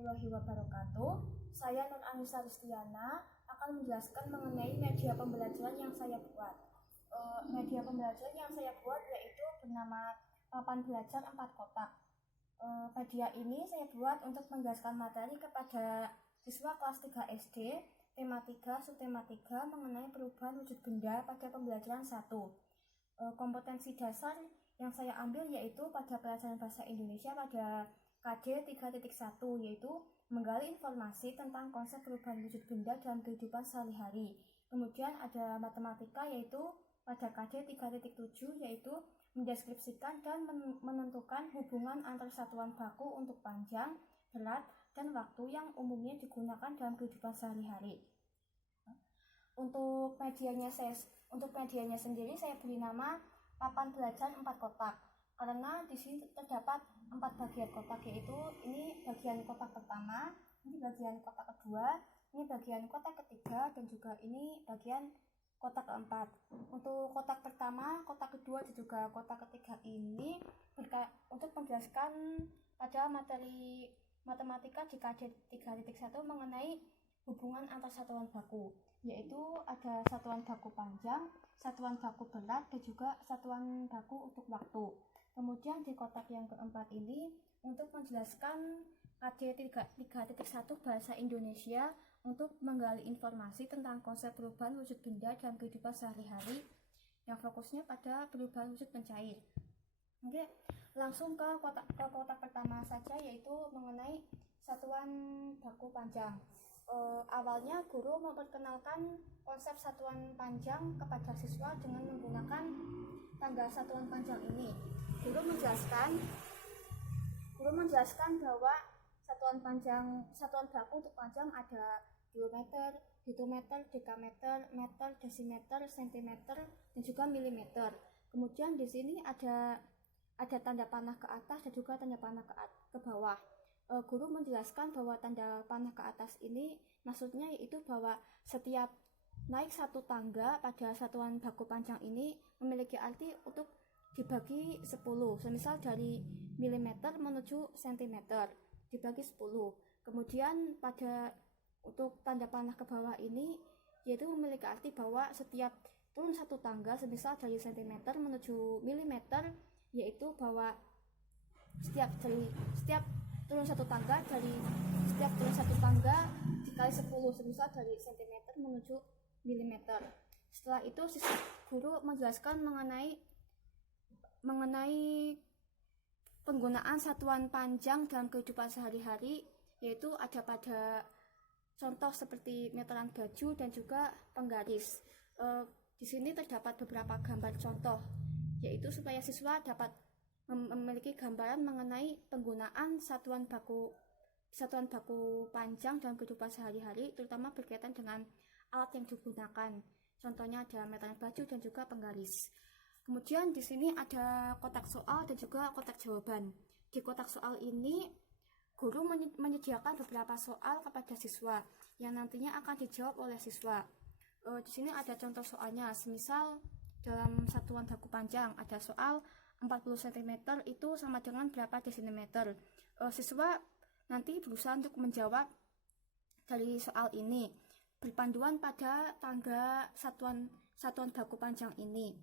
warahmatullahi wabarakatuh. Saya Nur Anissa Ristiana akan menjelaskan mengenai media pembelajaran yang saya buat. Media pembelajaran yang saya buat yaitu bernama Papan Belajar 4 Kotak. Media ini saya buat untuk menjelaskan materi kepada siswa kelas 3 SD, tema 3, subtema 3 mengenai perubahan wujud benda pada pembelajaran 1. Kompetensi dasar yang saya ambil yaitu pada pelajaran bahasa Indonesia pada KD 3.1, yaitu menggali informasi tentang konsep perubahan wujud benda dalam kehidupan sehari-hari. Kemudian ada matematika yaitu pada KD 3.7, yaitu mendeskripsikan dan menentukan hubungan antar satuan baku untuk panjang, berat, dan waktu yang umumnya digunakan dalam kehidupan sehari-hari. Untuk medianya sendiri saya beri nama Papan Belajar 4 Kotak, karena di sini terdapat 4 bagian kotak, yaitu ini bagian kotak pertama, ini bagian kotak kedua, ini bagian kotak ketiga, dan juga ini bagian kotak keempat. Untuk kotak pertama, kotak kedua, dan juga kotak ketiga ini untuk menjelaskan pada materi matematika di KD 3.1 mengenai hubungan antar satuan baku, yaitu ada satuan baku panjang, satuan baku berat, dan juga satuan baku untuk waktu. Kemudian di kotak yang keempat ini untuk menjelaskan KD 3.1 bahasa Indonesia untuk menggali informasi tentang konsep perubahan wujud benda dalam kehidupan sehari-hari yang fokusnya pada perubahan wujud pencair. Oke, langsung ke kotak pertama saja, yaitu mengenai satuan baku panjang. Awalnya guru memperkenalkan konsep satuan panjang kepada siswa dengan menggunakan tangga satuan panjang ini. Guru menjelaskan bahwa satuan baku untuk panjang ada kilometer, hektometer, dekameter, meter, desimeter, sentimeter, dan juga milimeter. Kemudian di sini ada tanda panah ke atas dan juga tanda panah ke bawah. Guru menjelaskan bahwa tanda panah ke atas ini maksudnya yaitu bahwa setiap naik satu tangga pada satuan baku panjang ini memiliki arti untuk dibagi 10. Semisal dari milimeter menuju sentimeter dibagi 10. Kemudian untuk tanda panah ke bawah ini yaitu memiliki arti bahwa setiap turun satu tangga, semisal dari sentimeter menuju milimeter, yaitu bahwa setiap turun satu tangga dikali 10, semisal dari sentimeter menuju milimeter. Setelah itu guru menjelaskan mengenai penggunaan satuan panjang dalam kehidupan sehari-hari, yaitu ada pada contoh seperti meteran baju dan juga penggaris. Di sini terdapat beberapa gambar contoh, yaitu supaya siswa dapat memiliki gambaran mengenai penggunaan satuan baku panjang dalam kehidupan sehari-hari, terutama berkaitan dengan alat yang digunakan. Contohnya ada meteran baju dan juga penggaris. Kemudian di sini ada kotak soal dan juga kotak jawaban. Di kotak soal ini guru menyediakan beberapa soal kepada siswa yang nantinya akan dijawab oleh siswa. Di sini ada contoh soalnya, semisal dalam satuan baku panjang ada soal 40 cm itu sama dengan berapa desimeter. Siswa nanti berusaha untuk menjawab dari soal ini berpanduan pada tangga satuan baku panjang ini.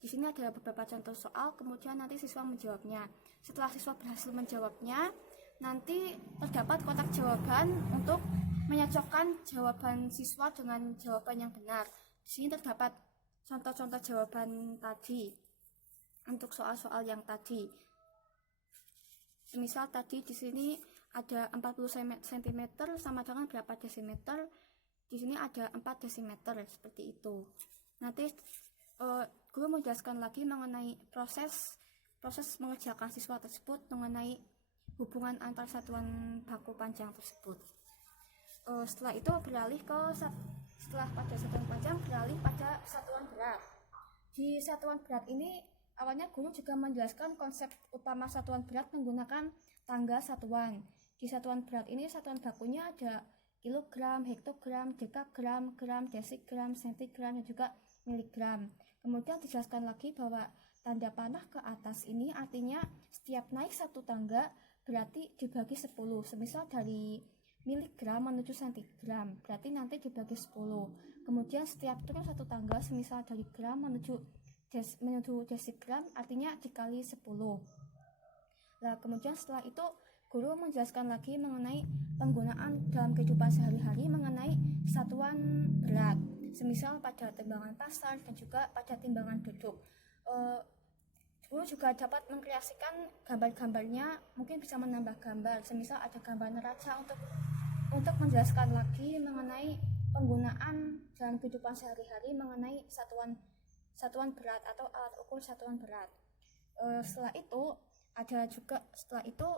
Di sini ada beberapa contoh soal, kemudian nanti siswa menjawabnya. Setelah siswa berhasil menjawabnya, nanti terdapat kotak jawaban untuk menyocokkan jawaban siswa dengan jawaban yang benar. Di sini terdapat contoh-contoh jawaban tadi untuk soal-soal yang tadi. Misal tadi di sini ada 40 cm sama dengan berapa desimeter. Di sini ada 4 desimeter, seperti itu. Nanti guru menjelaskan lagi mengenai proses mengerjakan siswa tersebut mengenai hubungan antar satuan baku panjang tersebut. Setelah itu setelah pada satuan panjang beralih pada satuan berat. Di satuan berat ini awalnya guru juga menjelaskan konsep utama satuan berat menggunakan tangga satuan. Di satuan berat ini satuan bakunya ada kilogram, hektogram, dekagram, gram, desigram, sentigram, dan juga miligram. Kemudian dijelaskan lagi bahwa tanda panah ke atas ini artinya setiap naik satu tangga berarti dibagi 10. Semisal dari miligram menuju sentigram, berarti nanti dibagi 10. Kemudian setiap turun satu tangga, semisal dari gram menuju desigram, artinya dikali 10. Nah, kemudian setelah itu guru menjelaskan lagi mengenai penggunaan dalam kehidupan sehari-hari mengenai satuan berat, semisal pada timbangan pasar dan juga pada timbangan duduk. Guru juga dapat mengkreasikan gambar-gambarnya, mungkin bisa menambah gambar, semisal ada gambar neraca untuk menjelaskan lagi mengenai penggunaan dalam kehidupan sehari-hari mengenai satuan berat atau alat ukur satuan berat. Setelah itu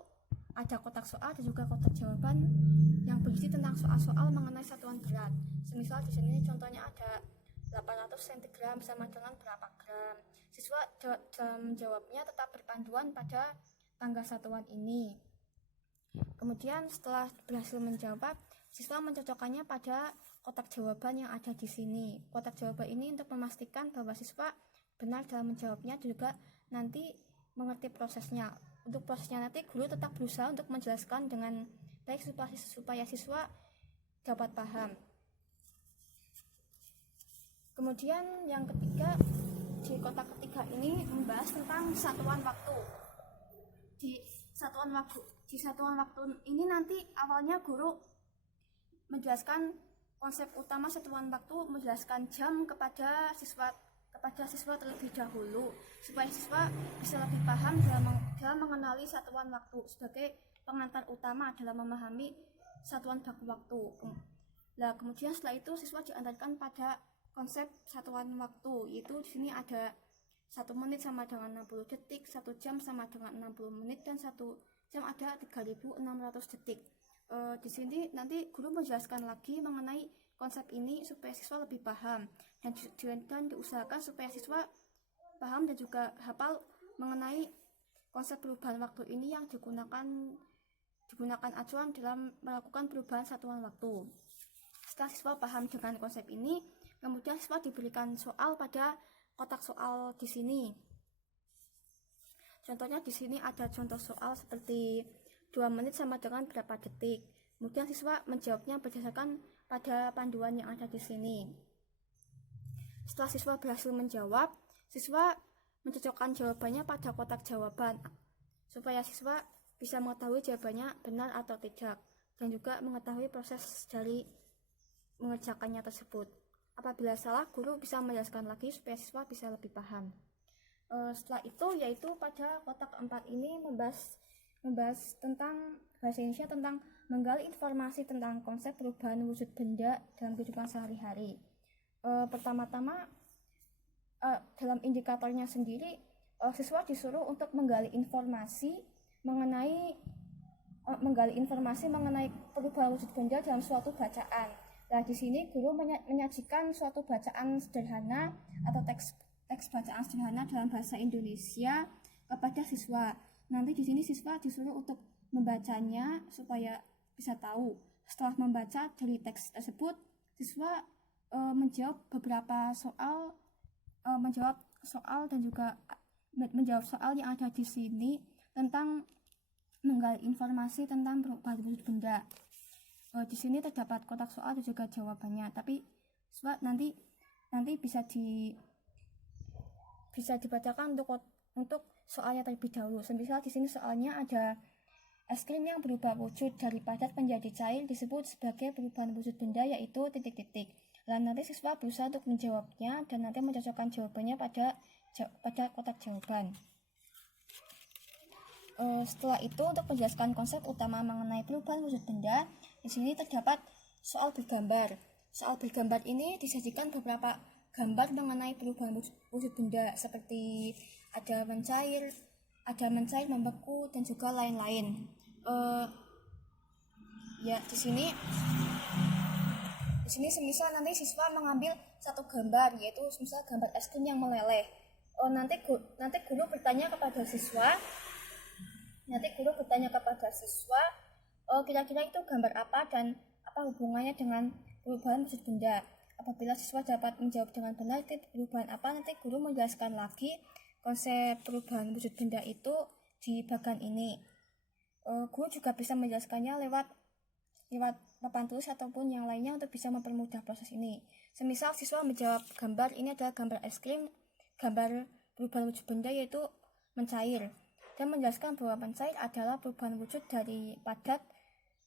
ada kotak soal dan juga kotak jawaban yang berisi tentang soal-soal mengenai satuan berat. Semisal di sini contohnya ada 800 cm sama dengan berapa gram. Siswa jawabnya tetap berpanduan pada tangga satuan ini. Kemudian setelah berhasil menjawab, siswa mencocokkannya pada kotak jawaban yang ada di sini. Kotak jawaban ini untuk memastikan bahwa siswa benar dalam menjawabnya, juga nanti mengerti prosesnya. Untuk prosesnya nanti guru tetap berusaha untuk menjelaskan dengan baik supaya siswa dapat paham. Kemudian yang ketiga, di kotak ketiga ini membahas tentang satuan waktu. Di satuan waktu ini nanti awalnya guru menjelaskan konsep utama satuan waktu, menjelaskan jam kepada siswa terlebih dahulu, supaya siswa bisa lebih paham dalam mengenali satuan waktu sebagai pengantar utama dalam memahami satuan baku waktu. Nah, kemudian setelah itu siswa diantarkan pada konsep satuan waktu, yaitu di sini ada 1 menit sama dengan 60 detik, 1 jam sama dengan 60 menit, dan 1 jam ada 3600 detik. Di sini nanti guru menjelaskan lagi mengenai konsep ini supaya siswa lebih paham, dan diusahakan supaya siswa paham dan juga hafal mengenai konsep perubahan waktu ini yang digunakan acuan dalam melakukan perubahan satuan waktu. Setelah siswa paham dengan konsep ini, kemudian siswa diberikan soal pada kotak soal di sini. Contohnya di sini ada contoh soal seperti 2 menit sama dengan berapa detik. Kemudian siswa menjawabnya berdasarkan pada panduan yang ada di sini. Setelah siswa berhasil menjawab, siswa mencocokkan jawabannya pada kotak jawaban supaya siswa bisa mengetahui jawabannya benar atau tidak, dan juga mengetahui proses dari mengerjakannya tersebut. Apabila salah, guru bisa menjelaskan lagi supaya siswa bisa lebih paham. Setelah itu, yaitu pada kotak keempat ini membahas tentang bahasa Indonesia tentang menggali informasi tentang konsep perubahan wujud benda dalam kehidupan sehari-hari. Pertama-tama dalam indikatornya sendiri, siswa disuruh untuk menggali informasi mengenai perubahan wujud benda dalam suatu bacaan. Nah, di sini guru menyajikan suatu bacaan sederhana atau teks bacaan sederhana dalam bahasa Indonesia kepada siswa. Nanti di sini siswa disuruh untuk membacanya supaya bisa tahu. Setelah membaca dari teks tersebut, siswa menjawab beberapa soal, menjawab soal yang ada di sini tentang menggali informasi tentang perubahan wujud benda. Di sini terdapat kotak soal dan juga jawabannya, tapi siswa nanti bisa dibacakan untuk soalnya terlebih dahulu. Semisal di sini soalnya ada es krim yang berubah wujud dari padat menjadi cair disebut sebagai perubahan wujud benda, yaitu titik-titik. Lalu nanti siswa berusaha untuk menjawabnya dan nanti mencocokkan jawabannya pada kotak jawaban. Setelah itu, untuk menjelaskan konsep utama mengenai perubahan wujud benda, di sini terdapat soal bergambar. Soal bergambar ini disajikan beberapa gambar mengenai perubahan wujud benda seperti ada mencair, membeku, dan juga lain-lain. Di sini semisal nanti siswa mengambil satu gambar, yaitu semisal gambar es krim yang meleleh. Nanti guru bertanya kepada siswa, kira-kira itu gambar apa dan apa hubungannya dengan perubahan wujud benda. Apabila siswa dapat menjawab dengan benar itu perubahan apa, nanti guru menjelaskan lagi konsep perubahan wujud benda itu di bagian ini. Guru juga bisa menjelaskannya lewat papan tulis ataupun yang lainnya untuk bisa mempermudah proses ini. Semisal siswa menjawab gambar, ini adalah gambar es krim, gambar perubahan wujud benda yaitu mencair, dan menjelaskan bahwa mencair adalah perubahan wujud dari padat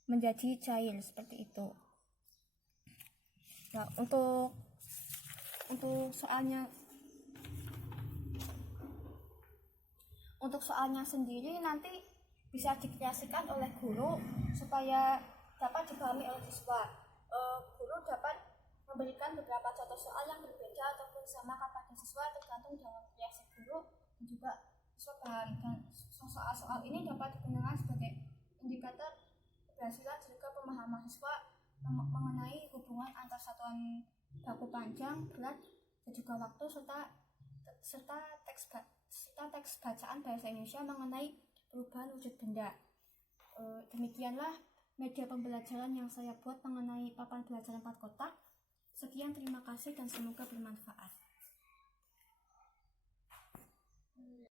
menjadi cair, seperti itu. Nah, untuk soalnya sendiri nanti bisa dikreasikan oleh guru supaya dapat dipahami oleh siswa. Guru dapat memberikan beberapa contoh soal yang berbeda ataupun sama kepada siswa tergantung dengan kreasi guru, dan juga siswa paham. Dan soal-soal ini dapat digunakan sebagai indikator keberhasilan juga pemahaman siswa mengenai hubungan antar satuan baku panjang, berat, dan juga waktu serta teks bacaan bahasa Indonesia mengenai perubahan wujud benda. Demikianlah media pembelajaran yang saya buat mengenai papan belajar 4 kotak. Sekian, terima kasih dan semoga bermanfaat.